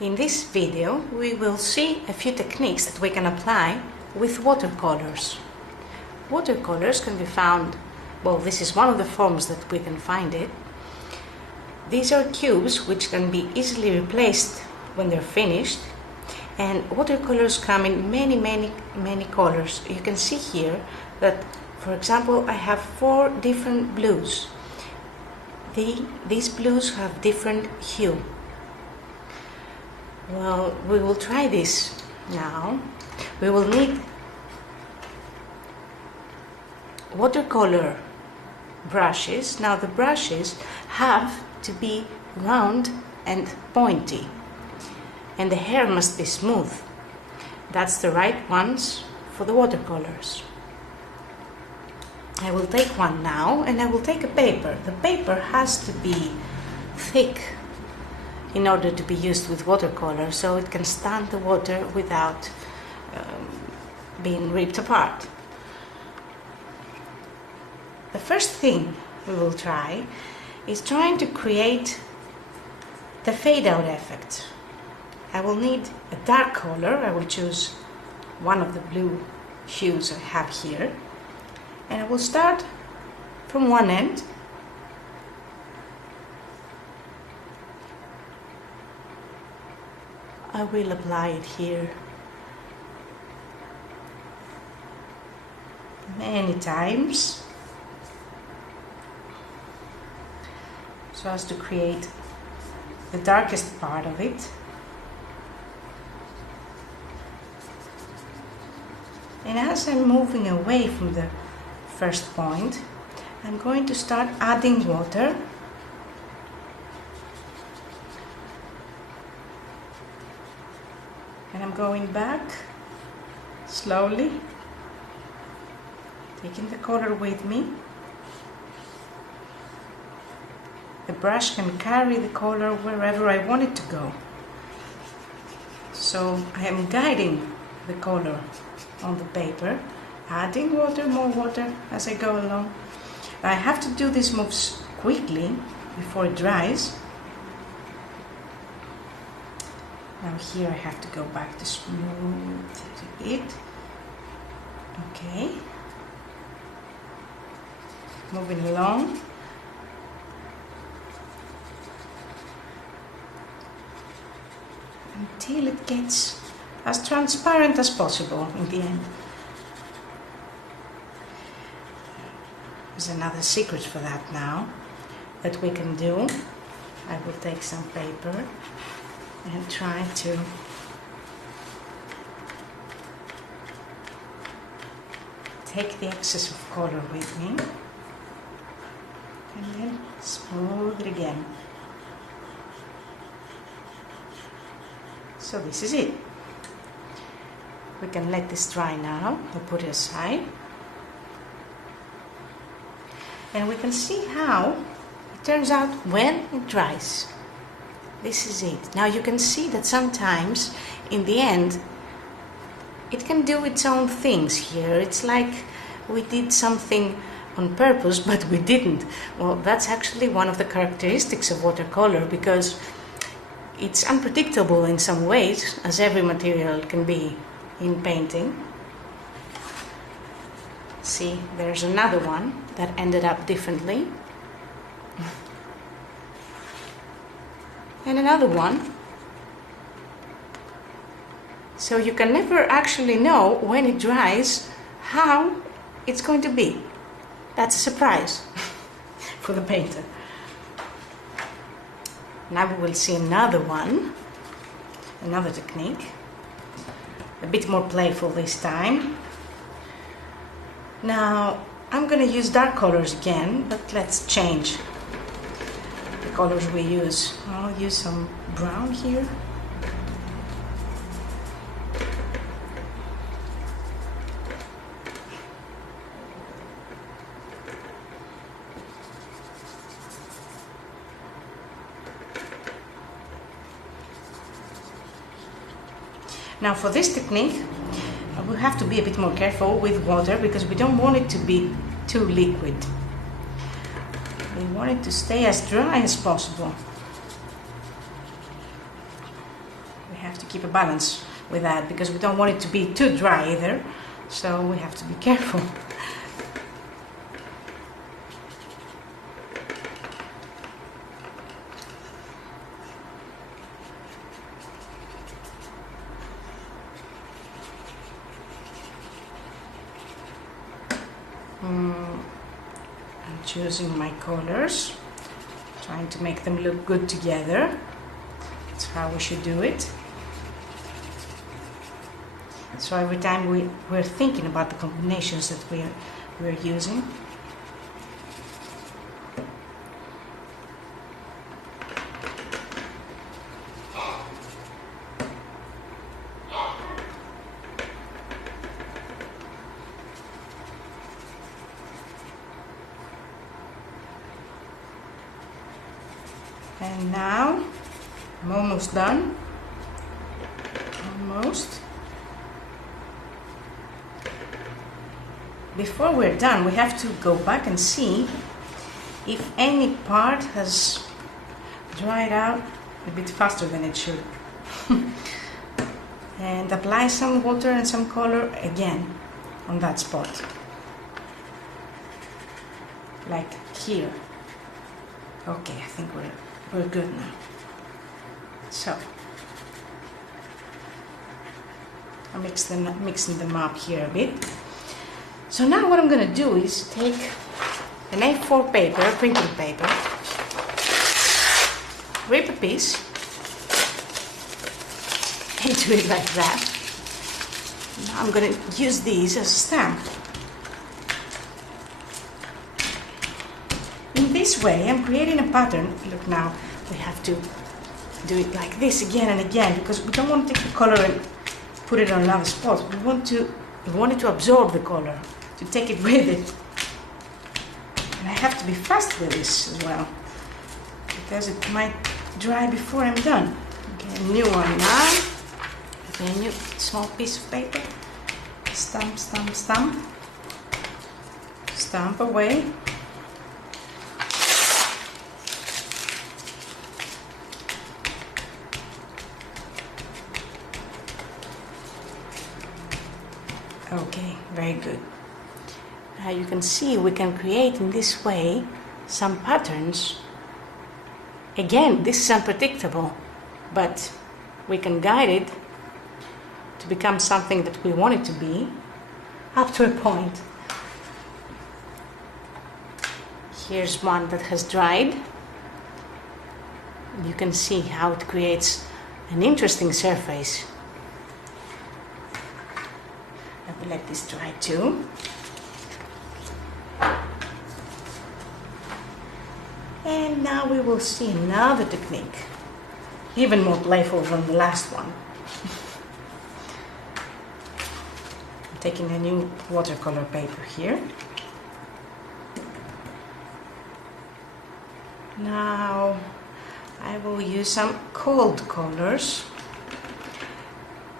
In this video we will see a few techniques that we can apply with watercolors. Watercolors can be found, well, this is one of the forms that we can find it. These are cubes which can be easily replaced when they're finished, and watercolors come in many colors. You can see here that, for example, I have 4 different blues. These blues have different hue. Well, we will try this now. We will need watercolor brushes. Now the brushes have to be round and pointy, and the hair must be smooth. That's the right ones for the watercolors. I will take one now, and I will take a paper. The paper has to be thick in order to be used with watercolor, so it can stand the water without being ripped apart. The first thing we will try is trying to create the fade out effect. I will need a dark color. I will choose one of the blue hues I have here, and I will start from one end. I will apply it here many times so as to create the darkest part of it. And as I'm moving away from the first point, I'm going to start adding water. And I'm going back slowly, taking the color with me. The brush can carry the color wherever I want it to go. So I am guiding the color on the paper, adding water, more water as I go along. I have to do these moves quickly before it dries. Now here I have to go back to smooth it. Okay. Moving along. Until it gets as transparent as possible in the end. There's another secret for that now that we can do. I will take some paper and try to take the excess of color with me, and then smooth it again. So this is it. We can let this dry now. I'll put it aside, and we can see how it turns out when it dries. This is it. Now you can see that sometimes in the end it can do its own things here. It's like we did something on purpose but we didn't. Well, that's actually one of the characteristics of watercolor, because it's unpredictable in some ways, as every material can be in painting. See, there's another one that ended up differently. And another one. So you can never actually know when it dries how it's going to be. That's a surprise for the painter. Now we will see another one, another technique, a bit more playful this time. Now I'm going to use dark colors again, but let's change colors we use. I'll use some brown here. Now for this technique, we have to be a bit more careful with water because we don't want it to be too liquid. We want it to stay as dry as possible. have to keep a balance with that because we don't want it to be too dry either, so we have to be careful. I'm choosing my colors, trying to make them look good together. That's how we should do it. So every time we're thinking about the combinations that we're using. And now I'm almost done. Almost. Before we're done, we have to go back and see if any part has dried out a bit faster than it should. And apply some water and some color again on that spot. Like here. Okay, I think we're good now. So I'm mixing them up here a bit. So now what I'm going to do is take an A4 paper, printing paper, rip a piece, and do it like that. Now I'm going to use these as a stamp. In this way, I'm creating a pattern. Look now, we have to do it like this again and again because we don't want to take the color and put it on another spot. We want it to absorb the color, to take it with it. And I have to be fast with this as well because it might dry before I'm done. Okay, a new one now. Okay, a new small piece of paper. Stamp, stamp, stamp. Stamp away. Okay, very good. Now you can see we can create in this way some patterns. Again, this is unpredictable, but we can guide it to become something that we want it to be up to a point. Here's one that has dried. You can see how it creates an interesting surface. I will let this dry too. And now we will see another technique, even more playful than the last one. I'm taking a new watercolor paper here. Now I will use some cold colors.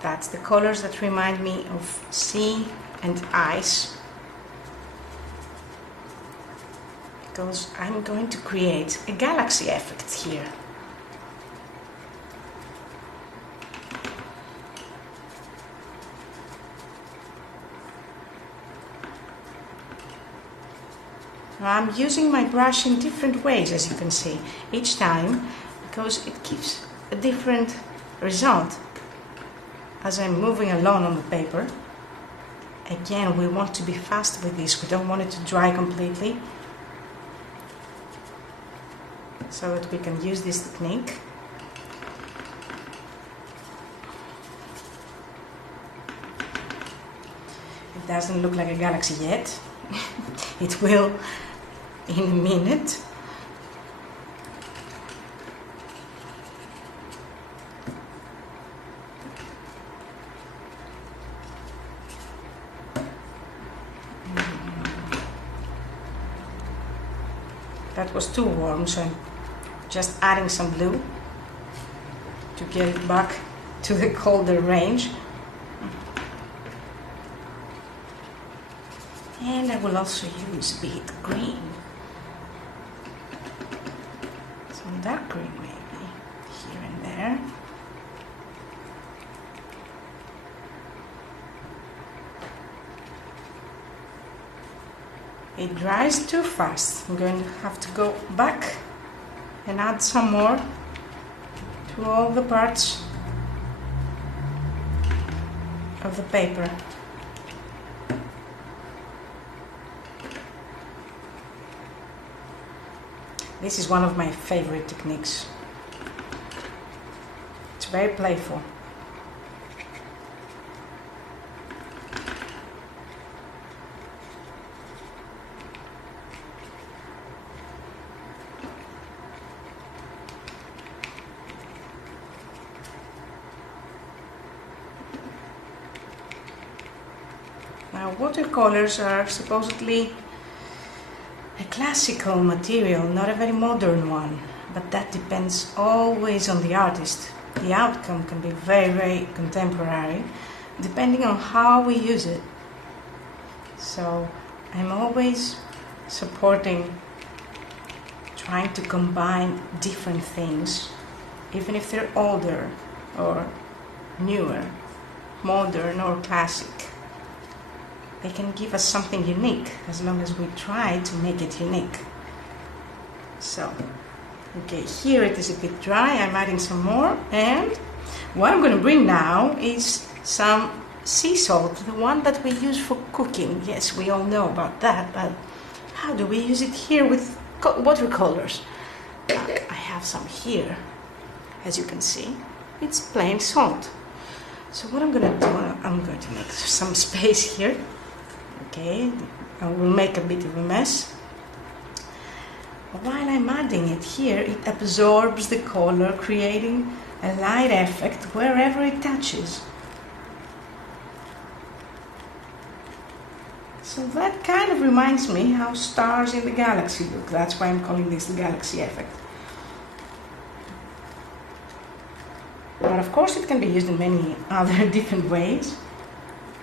That's the colors that remind me of sea and ice. Because I'm going to create a galaxy effect here. I'm using my brush in different ways, as you can see, each time, because it gives a different result as I'm moving along on the paper. Again, we want to be fast with this. We don't want it to dry completely, so that we can use this technique. It doesn't look like a galaxy yet. It will in a minute. That was too warm, so I'm just adding some blue to get it back to the colder range. And I will also use a bit green, some dark green maybe, here and there. it dries too fast. I'm going to have to go back and add some more to all the parts of the paper. This is one of my favorite techniques. It's very playful. Now, watercolors are supposedly a classical material, not a very modern one, but that depends always on the artist. The outcome can be very, very contemporary, depending on how we use it. So I'm always supporting trying to combine different things, even if they're older or newer, modern or classic. They can give us something unique as long as we try to make it unique. So, okay, here it is a bit dry. I'm adding some more, and what I'm going to bring now is some sea salt, the one that we use for cooking. Yes, we all know about that, but how do we use it here with watercolors? I have some here, as you can see. It's plain salt. So what I'm going to do, I'm going to make some space here. Okay, I will make a bit of a mess. While I'm adding it here, it absorbs the color, creating a light effect wherever it touches. So that kind of reminds me how stars in the galaxy look. That's why I'm calling this the galaxy effect. But of course it can be used in many other different ways.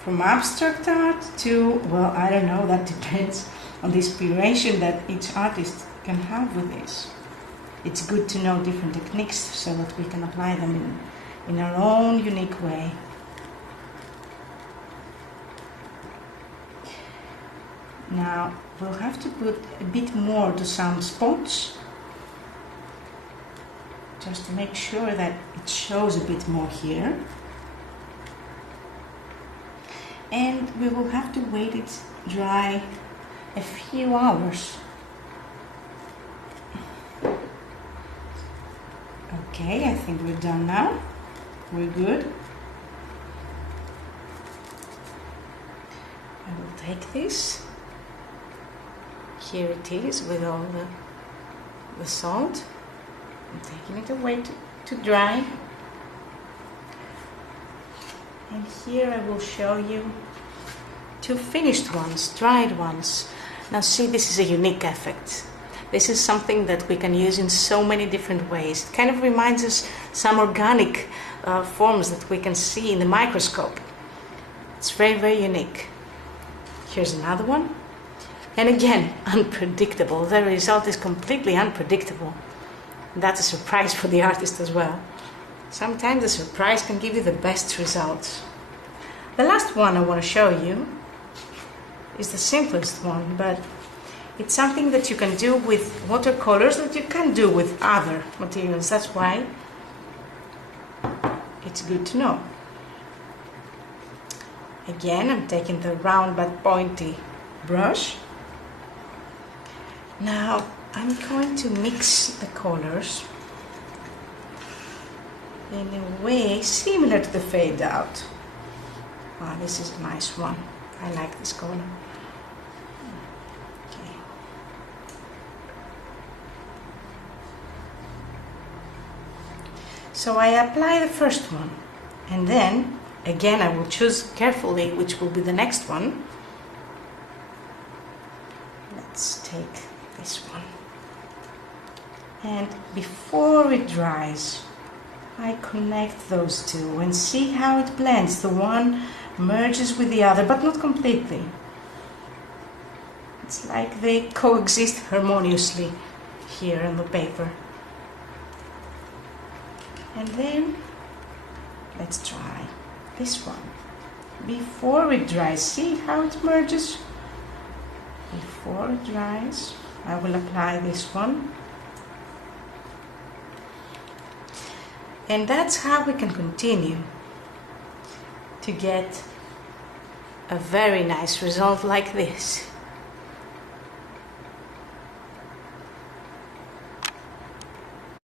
From abstract art to, well, I don't know, that depends on the inspiration that each artist can have with this. It's good to know different techniques so that we can apply them in our own unique way. Now, we'll have to put a bit more to some spots, just to make sure that it shows a bit more here. And we will have to wait it dry a few hours. Okay, I think we're done now. We're good. I will take this. Here it is with all the salt. I'm taking it away to dry. And here I will show you two finished ones, dried ones. Now see, this is a unique effect. This is something that we can use in so many different ways. It kind of reminds us some organic forms that we can see in the microscope. It's very, very unique. Here's another one. And again, unpredictable. The result is completely unpredictable. That's a surprise for the artist as well. Sometimes the surprise can give you the best results. The last one I want to show you is the simplest one, but it's something that you can do with watercolors that you can't do with other materials. That's why it's good to know. Again, I'm taking the round but pointy brush. Now I'm going to mix the colors in a way similar to the fade out. Wow, this is a nice one. I like this color. Okay. So I apply the first one, and then again I will choose carefully which will be the next one. Let's take this one. And before it dries, I connect those two and see how it blends. The one merges with the other, but not completely. It's like they coexist harmoniously here on the paper. And then let's try this one. Before it dries, see how it merges? Before it dries, I will apply this one. And that's how we can continue to get a very nice result like this.